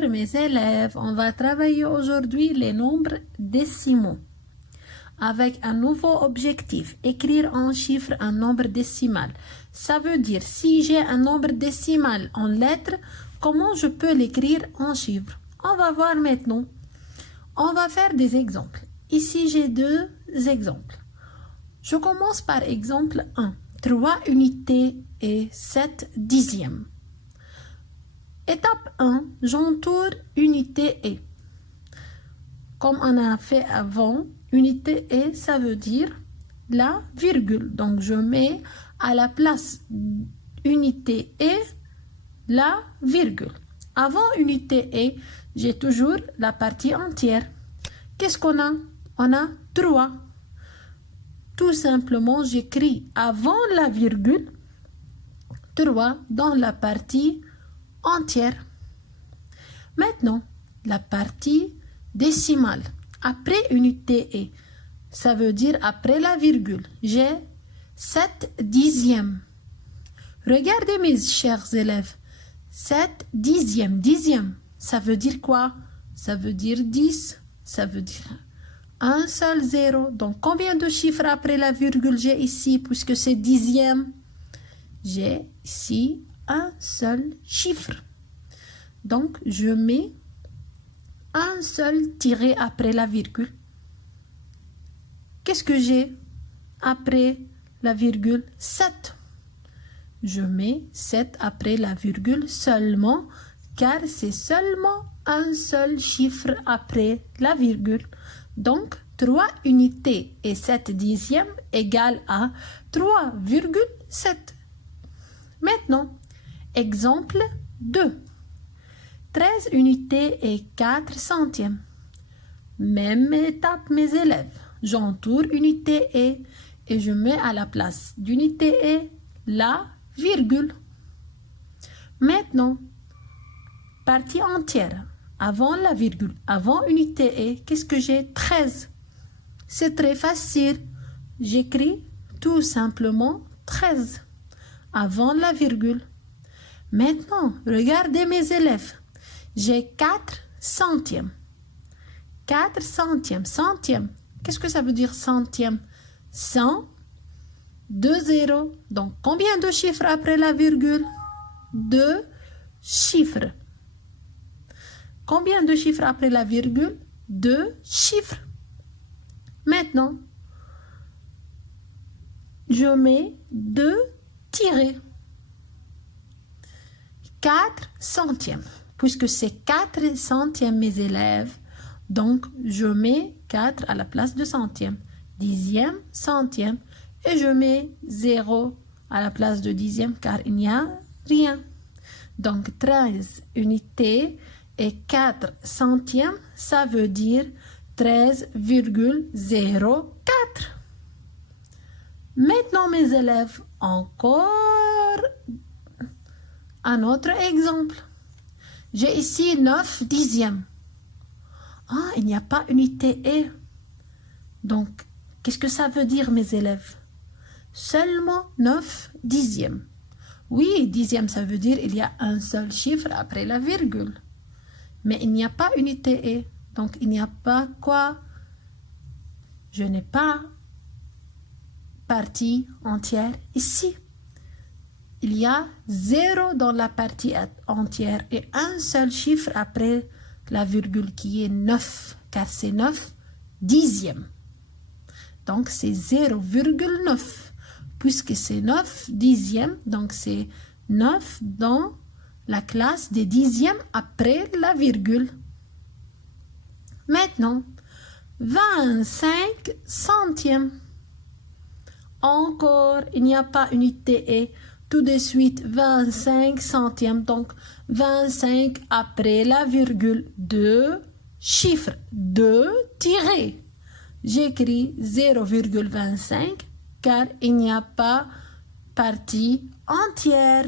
Bonjour mes élèves, on va travailler aujourd'hui les nombres décimaux avec un nouveau objectif, écrire en chiffres un nombre décimal. Ça veut dire si j'ai un nombre décimal en lettres, comment je peux l'écrire en chiffres? On va voir maintenant. On va faire des exemples. Ici j'ai deux exemples. Je commence par exemple 1. 3 unités et 7 dixièmes. Étape 1, j'entoure unité et. Comme on a fait avant, unité et, ça veut dire la virgule. Donc, je mets à la place unité et la virgule. Avant unité et, j'ai toujours la partie entière. Qu'est-ce qu'on a? On a 3. Tout simplement, j'écris avant la virgule 3 dans la partie entière. Maintenant, la partie décimale. Après unité et, ça veut dire après la virgule, j'ai 7 dixièmes. Regardez mes chers élèves, 7 dixièmes. Dixième, ça veut dire quoi? Ça veut dire 10, ça veut dire un seul zéro. Donc, combien de chiffres après la virgule j'ai ici, puisque c'est dixième? J'ai ici un seul chiffre. Donc, je mets un seul tiré après la virgule. Qu'est-ce que j'ai après la virgule? 7. Je mets 7 après la virgule seulement, car c'est seulement un seul chiffre après la virgule. Donc, 3 unités et 7 dixièmes égale à 3,7. Maintenant, exemple 2. 13 unités et 4 centièmes. Même étape, mes élèves. J'entoure unité et je mets à la place d'unité et la virgule. Maintenant, partie entière. Avant la virgule, avant unité et, qu'est-ce que j'ai? 13. C'est très facile. J'écris tout simplement 13 avant la virgule. Maintenant, regardez mes élèves. J'ai 4 centièmes. 4 centièmes. Centième. Qu'est-ce que ça veut dire centième? 100, 2 zéros. Donc, combien de chiffres après la virgule? 2 chiffres. Combien de chiffres après la virgule? 2 chiffres. Maintenant, je mets 2 tirés. 4 centièmes. Puisque c'est 4 centièmes, mes élèves, donc je mets 4 à la place de centième. Dixième, centième, et je mets 0 à la place de dixième, car il n'y a rien. Donc 13 unités et 4 centièmes, ça veut dire 13,04. Maintenant, mes élèves, encore un autre exemple. J'ai ici 9 dixièmes. Ah, il n'y a pas unité et. Donc, qu'est-ce que ça veut dire, mes élèves? Seulement 9 dixièmes. Oui, dixième, ça veut dire il y a un seul chiffre après la virgule. Mais il n'y a pas unité et. Donc, il n'y a pas quoi? Je n'ai pas partie entière ici. Il y a 0 dans la partie entière et un seul chiffre après la virgule qui est 9, car c'est 9 dixièmes. Donc, c'est 0,9. Puisque c'est 9 dixièmes, donc c'est 9 dans la classe des dixièmes après la virgule. Maintenant, 25 centièmes. Encore, il n'y a pas unité et. Tout de suite 25 centièmes, donc 25 après la virgule, 2 chiffres, 2 tirés. J'écris 0,25 car il n'y a pas partie entière.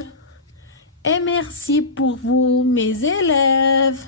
Et merci pour vous, mes élèves.